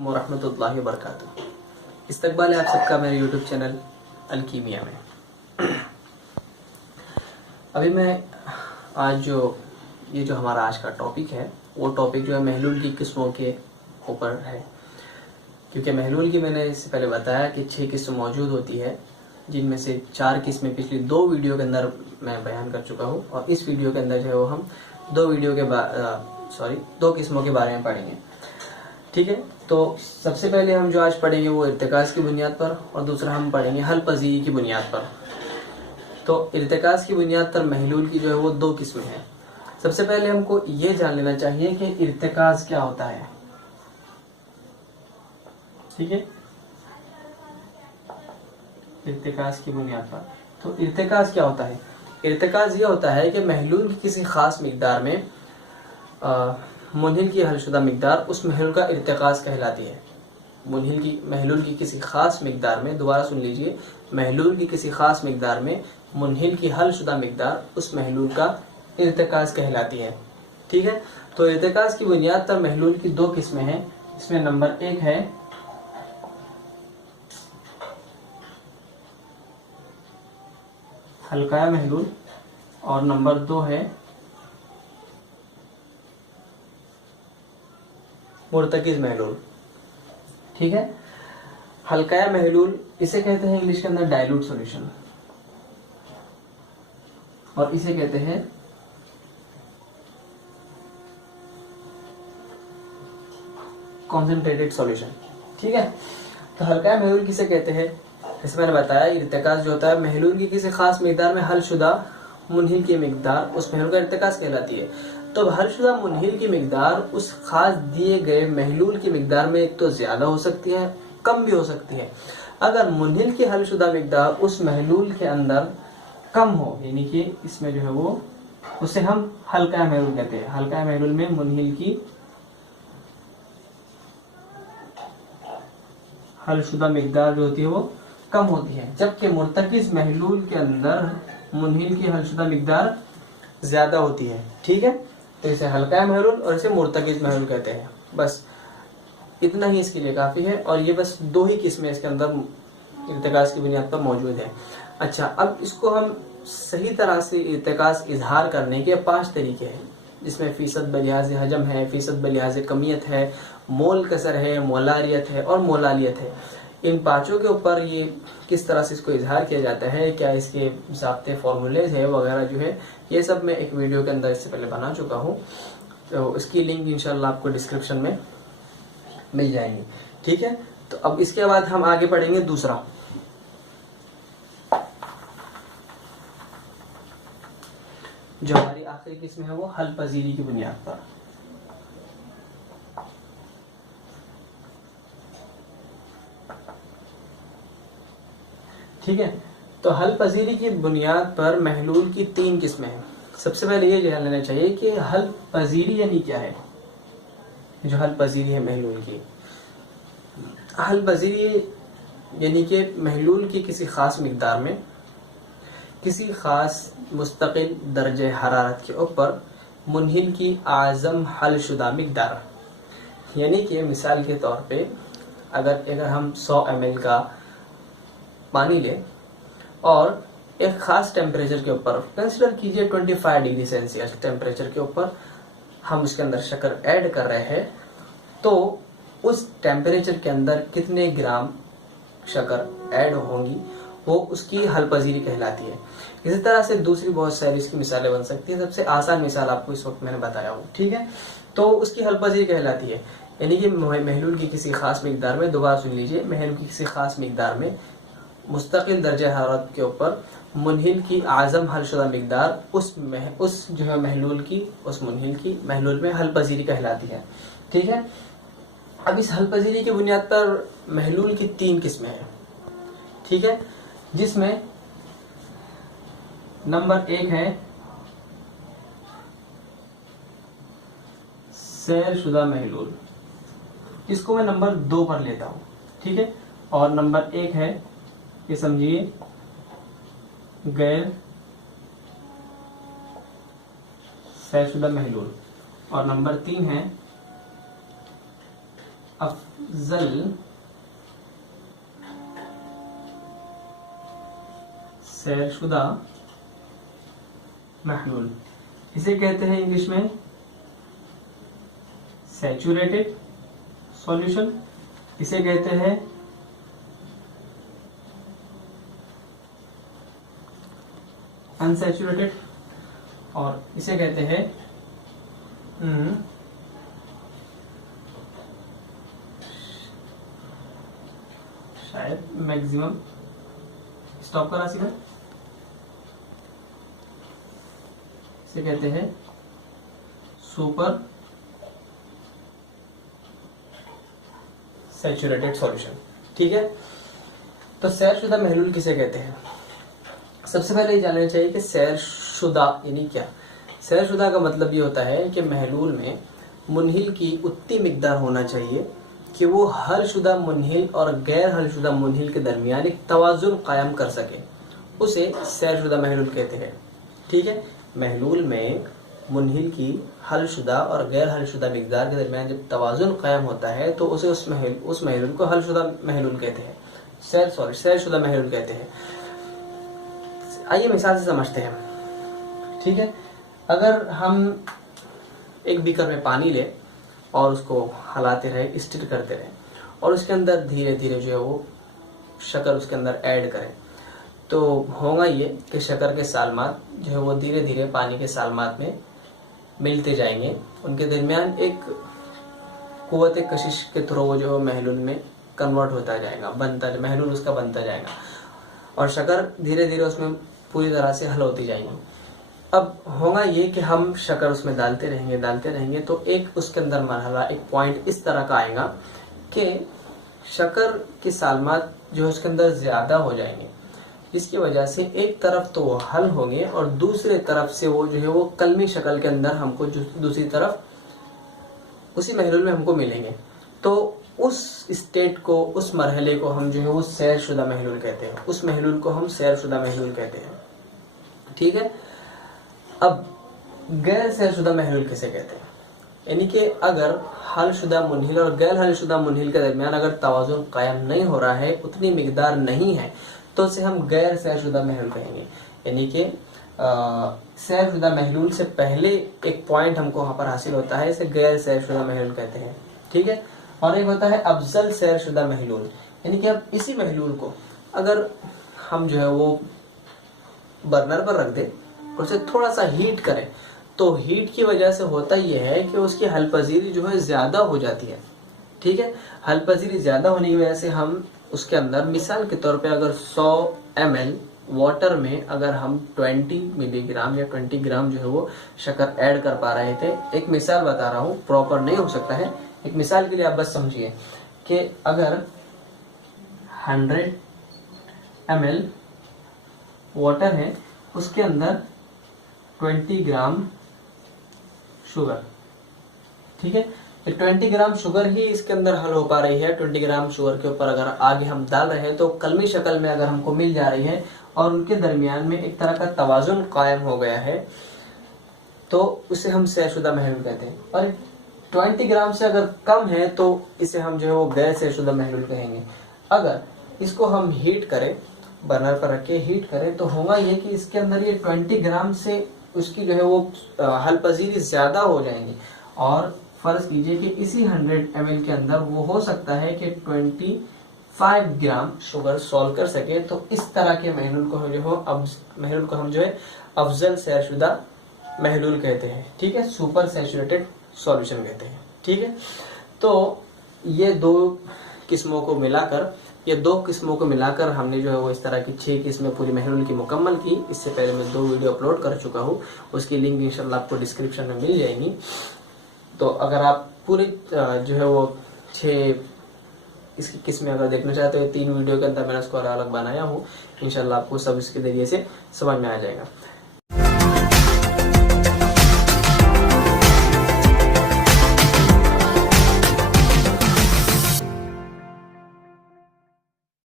वरहमतुल्लाहि वबरकातुहू। इस्तकबाल है आप सबका मेरे यूट्यूब चैनल अलकीमिया में। अभी मैं आज जो हमारा आज का टॉपिक है वो टॉपिक जो है महलूल की किस्मों के ऊपर है, क्योंकि महलूल की मैंने इससे पहले बताया कि 6 किस्म मौजूद होती है, जिनमें से 4 किस्में पिछली 2 वीडियो के अंदर मैं बयान कर चुका हूँ, और इस वीडियो के अंदर जो है वो हम 2 किस्मों के बारे में पढ़ेंगे। ठीक है, तो सबसे पहले हम जो आज पढ़ेंगे वो इर्तिकाज़ की बुनियाद पर, और दूसरा हम पढ़ेंगे हल पजीरी की बुनियाद पर। तो इर्तिकाज़ की बुनियाद पर महलूल की जो है वो 2 किस्में हैं। सबसे पहले हमको ये जान लेना चाहिए कि इर्तिकाज़ क्या होता है। ठीक है, इर्तिकाज़ की बुनियाद पर तो इर्तिकाज़ क्या होता है। इर्तिकाज़ ये होता है कि महलूल की किसी खास मिकदार में मुनहिल की हलशुदा मिकदार उस महलूल का इर्तिकाज़ कहलाती है। महलूल की किसी खास मिकदार में, दोबारा सुन लीजिए, महलूल की किसी खास मिकदार में मुनहिल की हलशुदा मिकदार उस महलूल का इर्तिकाज़ कहलाती है। ठीक है, तो इर्तिकाज़ की बुनियाद पर महलूल की 2 किस्में हैं। इसमें नंबर 1 है हल्का महलूल, और नंबर 2 है मुर्तकिज़ महलूल। ठीक है, हल्का महलूल इसे कहते हैं इंग्लिश के अंदर डाइल्यूट सॉल्यूशन, और इसे कहते हैं कॉन्सेंट्रेटेड सॉल्यूशन। ठीक है, तो हल्का महलूल किसे कहते हैं, जैसे मैंने बताया, इर्तिकाज़ जो होता है महलूल की किसी खास मिकदार में हलशुदा मुनहिल की मिकदार उस महलूल का इर्तिकाज़ कहलाती है। तो हलशुदा मुनहिल की मिकदार उस खास दिए गए महलूल की मिकदार में एक तो ज्यादा हो सकती है, कम भी हो सकती है। अगर मुनहिल की हलशुदा मिकदार उस महलूल के अंदर कम हो, यानी कि इसमें जो है वो, उसे हम हल्का महलूल कहते हैं। हल्का महलूल में मुनहिल की हलशुदा मिकदार जो होती है वो कम होती है, जबकि मुर्तकिज़ महलूल के अंदर मुनहिल की हलशुदा मिकदार ज्यादा होती है। ठीक है, तो इसे हल्का महलूल और इसे मुर्तकिज़ महलूल कहते हैं। बस इतना ही इसके लिए काफ़ी है, और ये बस 2 ही किस्में इसके अंदर इर्तिकाज़ की बुनियाद पर मौजूद है। अच्छा, अब इसको हम सही तरह से इर्तिकाज़ इजहार करने के 5 तरीके हैं, जिसमें फ़ीसद बलिहाज हजम है, फ़ीसद बलिहाज कमियत है, मोल कसर है, मोलारियत है और मोलालियत है। इन 5 के ऊपर ये किस तरह से इसको इजहार किया जाता है, क्या इसके ज़ाब्ते फॉर्मूलेज है वगैरह जो है, ये सब मैं एक वीडियो के अंदर इससे पहले बना चुका हूँ, तो इसकी लिंक इंशाल्लाह आपको डिस्क्रिप्शन में मिल जाएंगी। ठीक है, तो अब इसके बाद हम आगे पढ़ेंगे दूसरा। जो हमारी आखिरी किस्म है वो हल पजीरी की बुनियाद पर। ठीक है, तो हल पजीरी की बुनियाद पर महलूल की 3 किस्में हैं। सबसे पहले ये जान लेना चाहिए कि हल पजीरी यानी क्या है। जो हल पजीरी है महलूल की, हल पजीरी यानी कि महलूल की किसी खास मिकदार में किसी खास मुस्तकिल दर्जे हरारत के ऊपर मुनहिल की आज़म हलशुदा मिकदार, यानी कि मिसाल के तौर पे अगर हम 100 ml का पानी लें और एक ख़ास टेम्परेचर के ऊपर, कंसिडर कीजिए 25 डिग्री सेल्सियस टेम्परेचर के ऊपर हम उसके अंदर शक्कर ऐड कर रहे हैं, तो उस टेम्परेचर के अंदर कितने ग्राम शक्कर ऐड होंगी वो उसकी हल पजीरी कहलाती है। इसी तरह से दूसरी बहुत सारी इसकी मिसालें बन सकती हैं। सबसे आसान मिसाल आपको इस वक्त मैंने बताया हूँ। ठीक है, तो उसकी हल पजीरी कहलाती है, यानी कि महलूल की किसी खास मिकदार में, दोबारा सुन लीजिए, महलूल की किसी खास मिकदार में मुस्तकिल दर्जे हरारत के ऊपर मुनहिल की आज़म हलशुदा मिकदार उस जो है महलूल की, उस मुनहिल की महलूल में हल पजीरी कहलाती है। ठीक है, अब इस हल पजीरी की बुनियाद पर महलूल की 3 किस्में हैं। ठीक है, जिसमें नंबर 1 है सैरशुदा महलूल, इसको मैं नंबर 2 पर लेता हूँ। ठीक है, और नंबर 1 है, ये समझिए, गैर सैरशुदा महलूल, और नंबर 3 है अफजल सैरशुदा महलूल, इसे कहते हैं इंग्लिश में सैचुरेटेड सॉल्यूशन, इसे कहते हैं अनसैचुरेटेड, और इसे कहते हैं शायद मैक्सिमम, स्टॉप करा सीधा, इसे कहते हैं सुपर सैचुरेटेड सॉल्यूशन। ठीक है, तो सैरशुदा महलूल किसे कहते हैं? सबसे पहले ये जानना चाहिए कि सैरशुदा यानी क्या। सैरशुदा का मतलब ये होता है कि महलूल में मुनहिल की उतनी मिकदार होना चाहिए कि वो हलशुदा मुनहिल और गैर हलशुदा मुनहिल के दरमियान एक तवाजुन कायम कर सके, उसे सैरशुदा महलूल कहते हैं। ठीक है, महलूल में मुनहिल की हलशुदा और गैर हलशुदा मिकदार के दरमियान जब तवाजुन कायम होता है तो उसे उस महलूल को हलशुदा महलूल कहते हैं, सैरशुदा महलूल कहते हैं। आइए मिसाल से समझते हैं। ठीक है, अगर हम एक बीकर में पानी ले और उसको हलाते रहे, स्टिर करते रहे, और उसके अंदर धीरे धीरे जो है वो शक्कर उसके अंदर ऐड करें, तो होगा ये कि शक्कर के सालमात जो है वो धीरे धीरे पानी के सालमात में मिलते जाएंगे, उनके दरमियान एक कुव्वत कशिश के थ्रू वो जो महलूल में कन्वर्ट होता जाएगा, महलूल उसका बनता जाएगा, और शक्कर धीरे धीरे उसमें पूरी तरह से हल होती जाएंगी। अब होगा ये कि हम शक्कर उसमें डालते रहेंगे तो एक उसके अंदर मरहला, एक पॉइंट इस तरह का आएगा कि शक्कर की सालमात जो उसके अंदर ज्यादा हो जाएंगे, जिसकी वजह से एक तरफ तो वो हल होंगे और दूसरे तरफ से वो जो है वो कलमी शक्ल के अंदर हमको दूसरी तरफ उसी महलूल में हमको मिलेंगे। तो उस स्टेट को, उस मरहले को हम जो है वो सैरशुदा महलूल कहते हैं, उस महलूल को हम सैरशुदा महलूल कहते हैं। ठीक है, अब गैर सैरशुदा महलूल किसे कहते हैं? यानी कि अगर हलशुदा मुनहिल और गैर हलशुदा मुनहिल के दरमियान अगर तवाजुन कायम नहीं हो रहा है, उतनी मिकदार नहीं है, तो उसे हम गैर सैरशुदा महलूल कहेंगे। यानी कि सैरशुदा महलूल से पहले एक पॉइंट हमको वहां पर हासिल होता है, इसे गैर सैरशुदा महलूल कहते हैं। ठीक है, और एक होता है अफजल सैरशुदा महलूल, यानी कि अब इसी महलूल को अगर हम जो है वो बर्नर पर रख दे और उसे थोड़ा सा हीट करें, तो हीट की वजह से होता यह है कि उसकी हलपजीरी जो है ज्यादा हो जाती है। ठीक है, हलपजीरी ज्यादा होने की वजह से हम उसके अंदर मिसाल के तौर पे अगर 100 ml वाटर में अगर हम 20 मिलीग्राम या 20 ग्राम जो है वो शक्कर ऐड कर पा रहे थे, एक मिसाल बता रहा हूँ, प्रॉपर नहीं हो सकता है, एक मिसाल के लिए आप बस समझिए कि अगर 100 ml वाटर है, उसके अंदर 20 ग्राम शुगर। ठीक है, 20 ग्राम शुगर ही इसके अंदर हल हो पा रही है। 20 ग्राम शुगर के ऊपर अगर आगे हम डाल रहे हैं तो कलमी शक्ल में अगर हमको मिल जा रही है और उनके दरमियान में एक तरह का तवाजुन कायम हो गया है, तो उसे हम सैरशुदा महलूल कहते हैं। और 20 ग्राम से अगर कम है तो इसे हम जो है वो गैर सैरशुदा महलूल कहेंगे। अगर इसको हम हीट करें, बर्नर पर रख के हीट करें, तो होगा ये कि इसके अंदर ये 20 ग्राम से उसकी जो है वो हलपजीरी ज्यादा हो जाएंगी, और फर्ज कीजिए कि इसी 100 ml के अंदर वो हो सकता है कि 25 ग्राम शुगर सॉल्व कर सके। तो इस तरह के महलूल को हम जो है अफजल सैरशुदा महलूल कहते हैं। ठीक है, सुपर सैचुरेटेड सॉल्यूशन कहते हैं। ठीक है, तो ये दो किस्मों को मिलाकर हमने जो है वो इस तरह की 6 किस्में पूरी महलूल की मुकम्मल की। इससे पहले मैं 2 वीडियो अपलोड कर चुका हूँ, उसकी लिंक इंशाल्लाह आपको डिस्क्रिप्शन में मिल जाएंगी। तो अगर आप पूरी जो है वो 6 इसकी किस्में अगर देखना चाहते हो, 3 वीडियो के अंदर मैंने उसको अलग अलग बनाया हूँ, इंशाल्लाह आपको सब इसके जरिए से समझ में आ जाएगा।